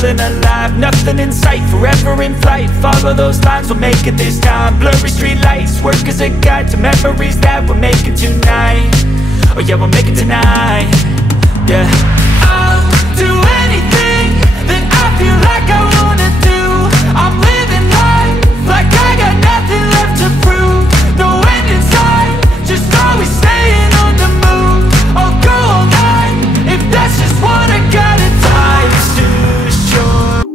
feeling alive. Nothing in sight, forever in flight. Follow those lines, we'll make it this time. Blurry street lights, work as a guide to memories that we're making tonight. Oh yeah, we'll make it tonight. Yeah, I'll do anything that I feel like I wanna do. I'm living life like I got nothing left to prove. No end in sight, just always staying on the move. I'll go all night if that's just what I gotta do. Life's too short.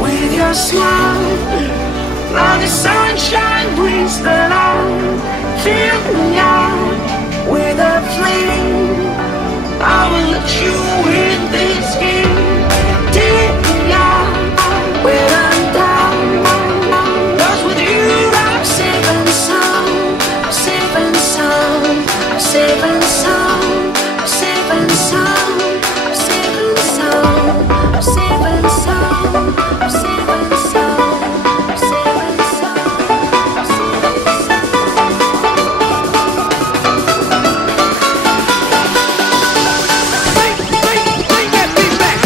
With your smile, now the sunshine brings the light. Fill me out with a flame. I will let you in this game. Take me out when I'm down. 'Cause with you I'm safe and sound. I'm safe and sound. I'm safe and sound. I'm safe and sound. I'm safe and sound. I'm safe and sound. I'm safe and sound. I'm safe and sound. I'm safe and Bring that beat back.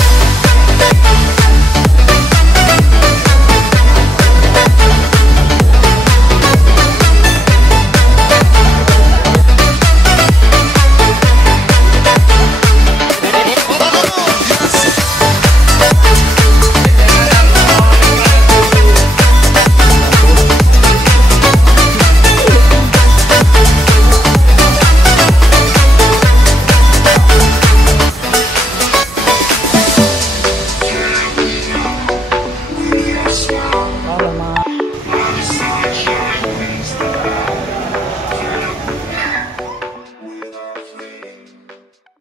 Halo